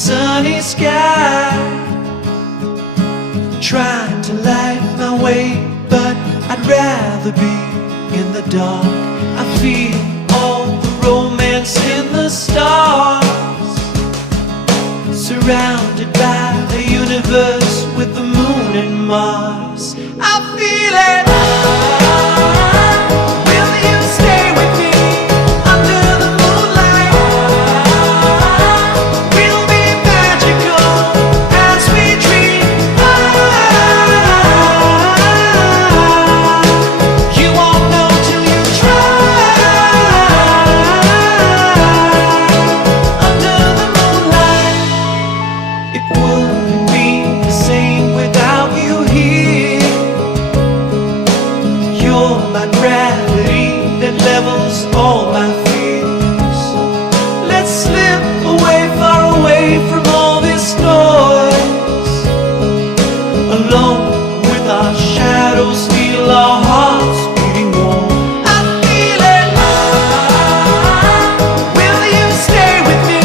sunny sky, trying to light my way, but I'd rather be in the dark. I feel all the romance in the stars, surrounded by the universe with the moon and Mars. I feel it. Will you stay with me under the moonlight? We'll be magical as we dream. You won't know till you try. Under the moonlight, it wouldn't be the same without you here. You're my gravity that levels all my fears. Let's slip away, far away from all this noise. Alone with our shadows, feel our hearts beating warm. I feel it. Will you stay with me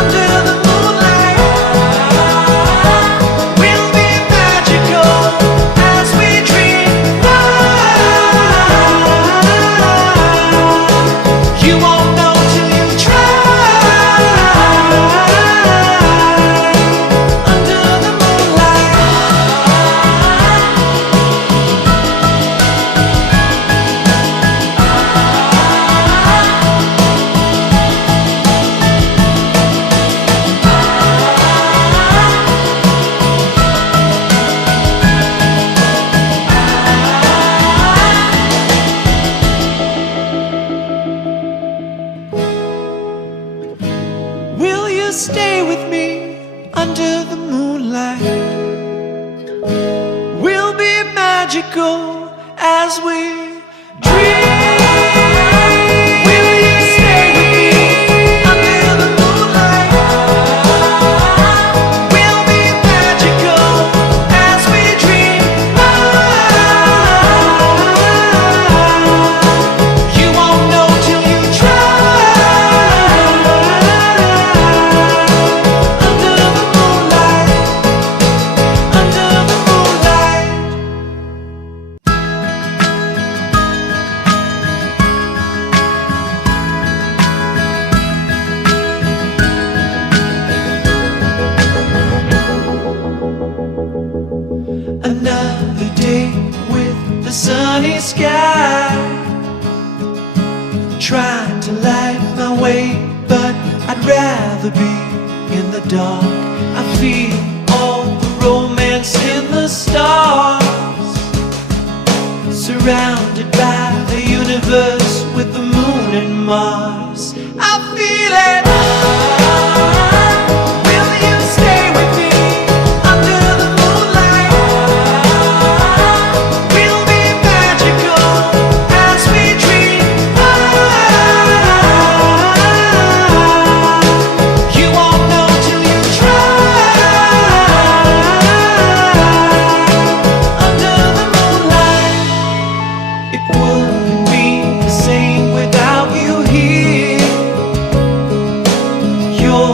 under the moonlight? We'll be magical as we dream. You won't know till you try. Under the moonlight. Will you stay with me under the moonlight? We'll be magical as we dream. Will you stay with me under the moonlight? We'll be magical as we dream. You won't know till you try. Under the moonlight, under the moonlight. Another day with the sunny sky, trying to light my way, but I'd rather be in the dark. I feel all the romance in the stars, surrounded by the universe with the moon and Mars. I feel it. Will you stay with me under the moonlight? We'll be magical as we dream. You won't know till you try. Under the moonlight, it wouldn't be the same without you here. You're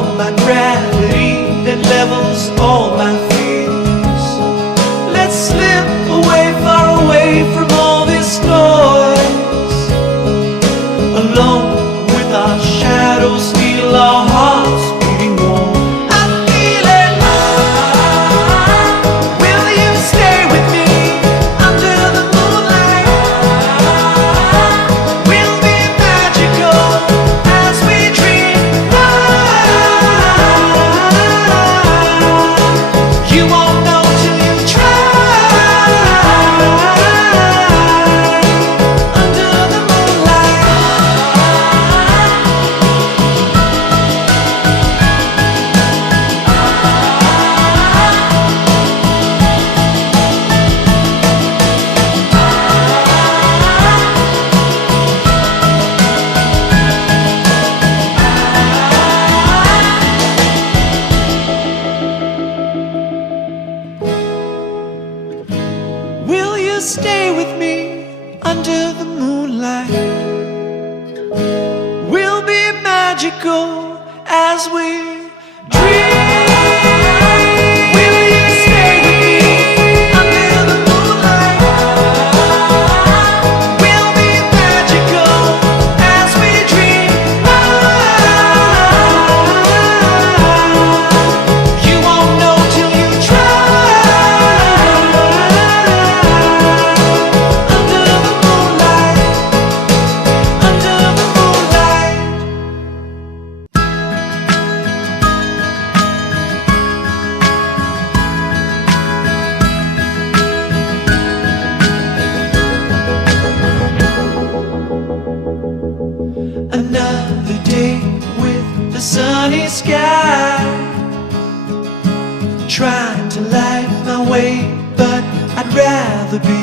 I'd rather be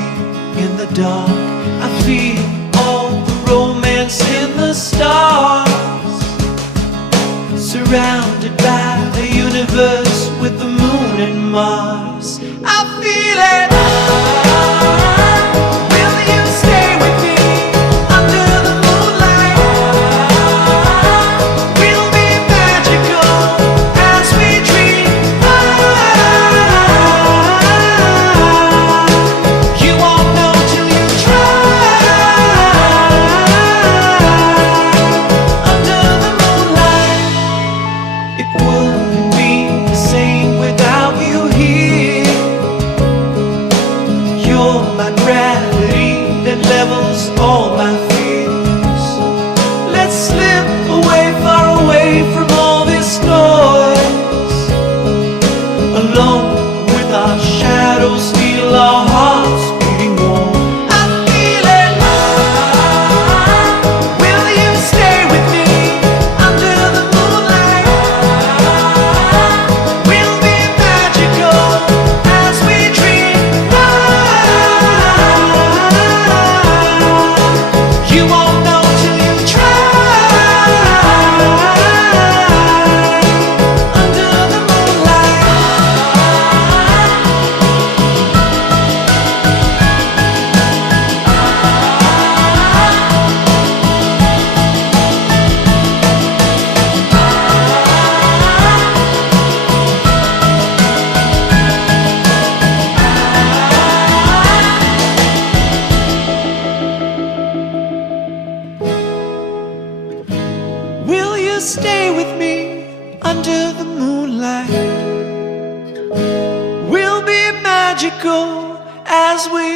in the dark. I feel all the romance in the stars, surrounded by a universe with the moon and Mars. I feel it. Will you stay with me under the moonlight? We'll be magical as we dream. You won't know till you try. Under the moonlight, it wouldn't be the same without you here. You're my gravity that levels all my fears. Let's slip away, far away from all this noise. Alone with our shadows, feel our hearts beating warm. I feel it. Will you stay with me under the moonlight? We'll be magical as we dream. You won't know till you try. Under the moonlight. Will you stay with me under the moonlight? We'll be magical as we